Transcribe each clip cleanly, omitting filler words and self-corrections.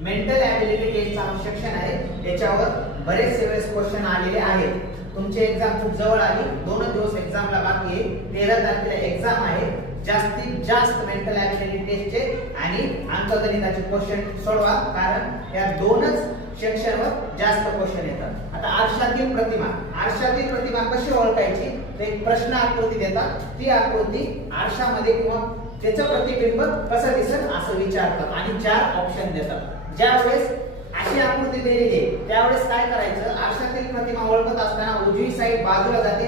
Mental ability टेस्टचा section आहे, याच्यावर बरेचसे वेळेस क्वेश्चन आलेले आहेत. तुमची एक्झाम खूप जवळ आली, 2 दिवस एक्झामला बाकी आहे. 13 तारखेला एक्झाम आहे. जास्तीत जास्त मेंटल ॲबिलिटी टेस्टचे आणि अंकगणिताचे क्वेश्चन सोडवा, कारण या 2च सेक्शनवर जास्त क्वेश्चन येतात. आता आरशातील प्रतिमा कशी ओळखायची? ते एक प्रश्न आकृती देतात, ती आकृती आरशामध्ये किंवा त्याचं प्रतिबिंब कसं दिसेल असं विचारतात आणि 4 ऑप्शन देतात. ज्यावेळेस अशी आकृती दिलेली आहे त्यावेळेस काय करायचं, आरशातील प्रतिमा ओळखत असताना उजवी साईड बाजूला जाते,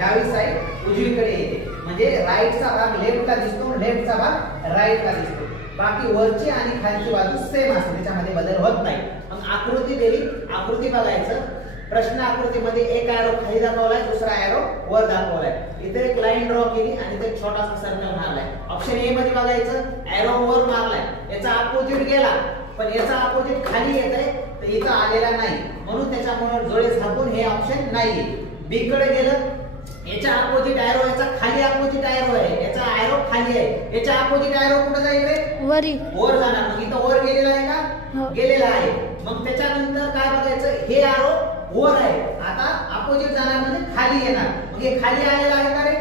डावी साईड उजवीकडे येते. म्हणजे राईटचा भाग लेफ्टला दिसतो, लेफ्टचा भाग राईटला दिसतो. बाकी वरची आणि खालची बाजू सेम असते, त्याच्यामध्ये बदल होत नाही. मग आकृती दिली, आकृती बघायचं. प्रश्न आकृतीमध्ये एक ॲरो खाली दाखवलाय, दुसरा ॲरो वर दाखवलाय. इथे एक लाईन ड्रॉ केली आणि इथे एक छोटासा सर्कल मारलाय. ऑप्शन ए मध्ये बघायचं, ॲरो वर मारलाय, याचा अपोजिट गेला, पण याचा अपोजिट खाली येतंय, तर इथं आलेला नाही, म्हणून त्याच्यामुळे डोळे झाकून हे ऑप्शन नाहीये. बी कडे गेलं, याचा अपोजिट ॲरो, याचा खाली अपोजिट ॲरो आहे, याचा ॲरो खाली आहे, याचा अपोजिट ॲरो कुठे जाईल रे? वर जाणार. मग इथं वर गेलेला आहे का? गेलेला आहे. मग त्याच्यानंतर काय बघायचं, हे ॲरो वर आहे, आता अपोजिट जाणार म्हणजे खाली येणार. मग हे खाली आलेलं आहे का रे?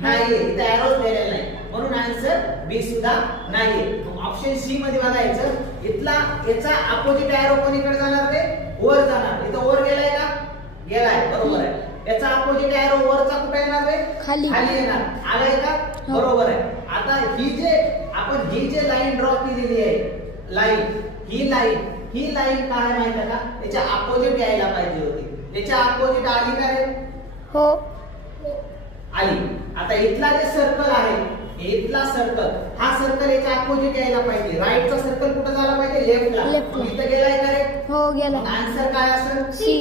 नाहीये, इथं ॲरोच गेलेला नाही, म्हणून आन्सर बी सुद्धा नाहीये. मग ऑप्शन सी मध्ये बघायचं, इथला याचा अपोजिट ॲरो कोणीकडे जाणार रे? वर जाणार. इथं वर गेलाय का? गेलाय, बरोबर आहे. याचा अपोजिट ॲरो वरचा कुठे येणार रे? खाली येणार. आलाय का? बरोबर आहे. आता ही जे लाईन ड्रॉ केलेली आहे, ही लाईन काय माहिती आहे का? याच्या अपोजिट यायला पाहिजे होती. याच्या अपोजिट आली का रे? हो, आली. आता इथला जे सर्कल आहे, इथला सर्कल, हा सर्कल याच्या अपोजिट यायला पाहिजे. राईटचा सर्कल कुठे झाला पाहिजे? लेफ्टला. इथं गेलाय का रे? हो गेला. आन्सर काय असेल? सी.